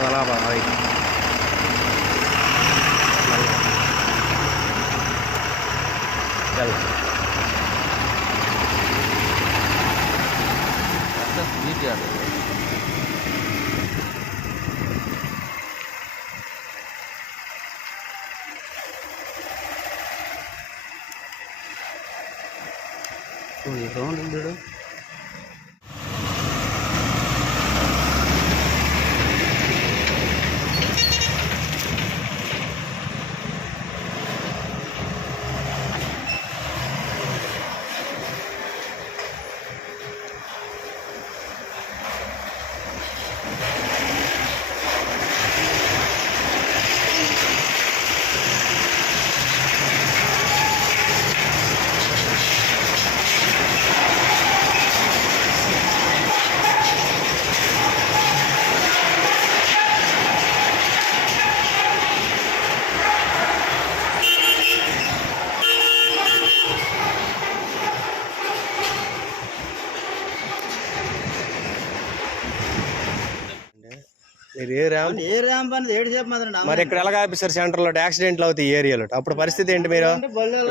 padala pa ay Dal. Oh, you don't do a ramp a ramp అనేది ఏడు సేపు మాత్రం మరి ఇక్కడ ఎలాగ ఆఫీసర్ సెంటర్లో యాక్సిడెంట్లు అవుతాయి ఈ ఏరియాలో? అప్పుడు పరిస్థితి ఏంటి మీరు?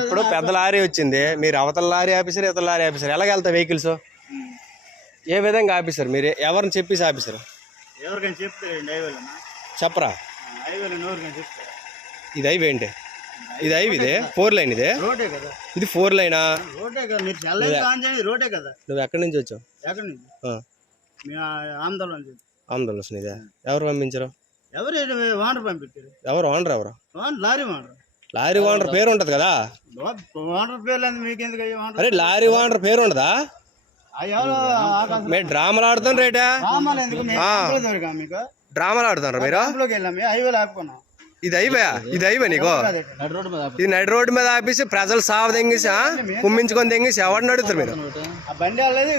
ఇప్పుడు పెద్ద లారీ వచ్చింది. మీరు అవతల లారీ ఆఫీసర్ ఇతల లారీ ఆఫీసర్. ఎలాగ వెళ్తాయి వెహికల్స్? ఏ విధంగా ఆఫీసర్? మీరు ఎవరిని చెప్పేసి ఆఫీసర్? ఎవరికైనా చెప్తారు హైవేలో చెప్పరా? హైవేలో ఎవరికైనా చెప్తారు? ఇది హైవే ఏంటి? ఇది హైవే ఇదే? ఫోర్ లైన్ ఇదే? కదా. ఇది ఫోర్ లైనా? కదా. మీరు కదా. నువ్వు ఎక్కడి నుంచి వచ్చావు? ఎక్కడి నుంచి? మేము ఆందోళన ఆందోళన వస్తుంది ఎవరు పంపించరు? ఎవరు వాండర్ పంపించారు. ఎవరు? ఓనర్ ఎవరు? వాండర్ లారీ వాండర్ లారీ ఓనర్ పేరు ఉంటది కదా? వాండర్ పేర్లు ఎందుకు మీకు అరే లారీ ఓనర్ పేరు ఉండదా? ఆ ఎవరు ఆకాశం? మేము డ్రామాలు ఆడుతాం రేటా? డ్రామాలు ఆడుతారా మీరు? ఇది అయిపోయా ఇది అయిపోయా నీకు? నడు రోడ్డు మీద ఇది నడి రోడ్డు మీద ఆపేసి ప్రజలు సావ తెంగేసి ఆ? కుమ్మించుకొని తెంగేసి ఎవరిని అడుగుతారు మీరు? ఆ బండి వాళ్ళది